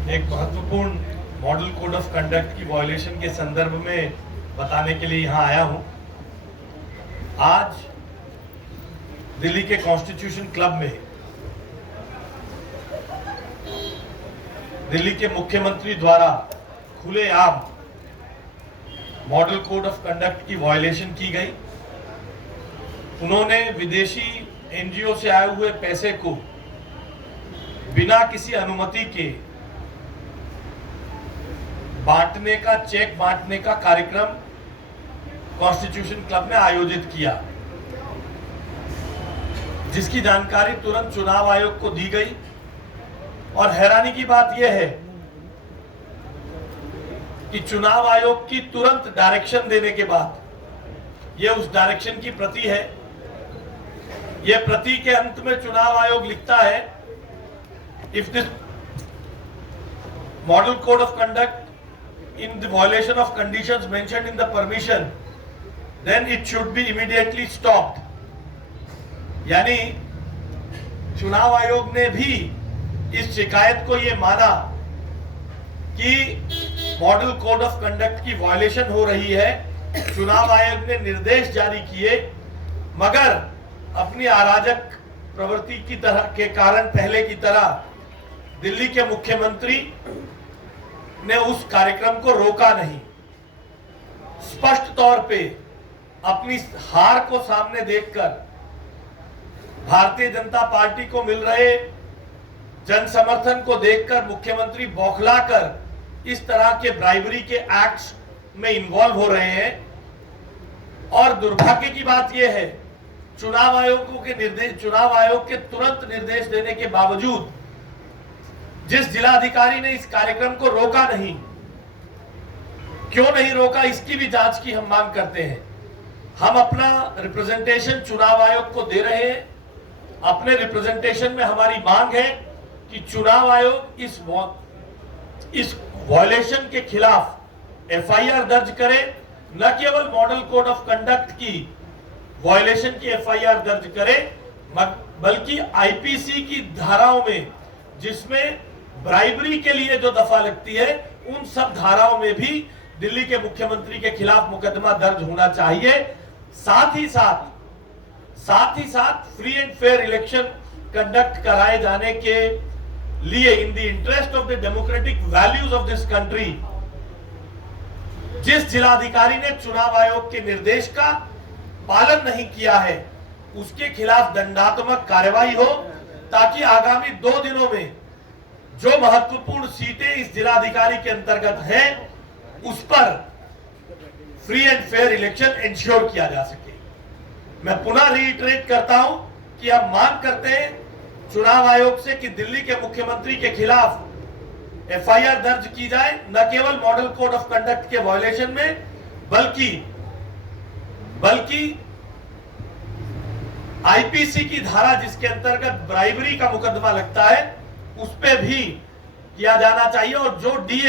एक महत्वपूर्ण model code of conduct की वायलेशन के संदर्भ में बताने के लिए यहां आया हूं। आज दिल्ली के कॉन्स्टिट्यूशन क्लब में दिल्ली के मुख्यमंत्री द्वारा खुलेआम मॉडल कोड ऑफ कंडक्ट की वायलेशन की गई। उन्होंने विदेशी एनजीओ से आए हुए पैसे को बिना किसी अनुमति के बांटने का, चेक बांटने का कार्यक्रम कॉन्स्टिट्यूशन क्लब ने आयोजित किया, जिसकी जानकारी तुरंत चुनाव आयोग को दी गई। और हैरानी की बात यह है कि चुनाव आयोग की तुरंत डायरेक्शन देने के बाद यह उस डायरेक्शन की प्रति है। यह प्रति के अंत में चुनाव आयोग लिखता है, if this model code of conduct in the violation of conditions mentioned in the permission, then it should be immediately stopped। यानी चुनाव आयोग ने भी इस शिकायत को यह माना कि मॉडल कोड ऑफ कंडक्ट की वायलेशन हो रही है। चुनाव आयोग ने निर्देश जारी किए, मगर अपनी अराजक प्रवृत्ति की तरह के कारण पहले की तरह दिल्ली के मुख्यमंत्री ने उस कार्यक्रम को रोका नहीं। स्पष्ट तौर पे अपनी हार को सामने देखकर भारतीय जनता पार्टी को मिल रहे जन समर्थन को देखकर मुख्यमंत्री बौखलाकर इस तरह के ब्राइबरी के एक्ट्स में इन्वॉल्व हो रहे हैं। और दुर्भाग्य की बात यह है, चुनाव आयोग के तुरंत निर्देश देने के बावजूद जिस जिलाधिकारी ने इस कार्यक्रम को रोका नहीं, क्यों नहीं रोका, इसकी भी जांच की हम मांग करते हैं। हम अपना रिप्रेजेंटेशन चुनाव आयोग को दे रहे हैं। अपने रिप्रेजेंटेशन में हमारी मांग है कि चुनाव आयोग इस वायलेशन के खिलाफ एफआईआर दर्ज करे। न केवल मॉडल कोड ऑफ कंडक्ट की वायलेशन की एफआईआर दर्ज करे, बल्कि आईपीसी की धाराओं में, जिसमें ब्राइबरी के लिए जो दफा लगती है, उन सब धाराओं में भी दिल्ली के मुख्यमंत्री के खिलाफ मुकदमा दर्ज होना चाहिए। साथ ही साथ free and fair election conduct कराए जाने के लिए, in the interest of the democratic values of this country, जिस जिलाधिकारी ने चुनाव आयोग के निर्देश का पालन नहीं किया है, उसके खिलाफ दंडात्मक कार्रवाई हो, ताकि आगामी 2 दिनों में जो महत्वपूर्ण सीटें इस जिलाधिकारी के अंतर्गत हैं, उस पर free and fair election ensure किया जा सके। मैं पुनः रीइटरेट करता हूं कि हम मांग करते हैं चुनाव आयोग से कि दिल्ली के मुख्यमंत्री के खिलाफ एफआईआर दर्ज की जाए, न केवल मॉडल कोड ऑफ कंडक्ट के वायलेशन में, बल्कि आईपीसी की धारा जिसके अंतर्गत ब्राइबरी का मुकदमा लगता है, उस पे भी किया जाना चाहिए। और जो डी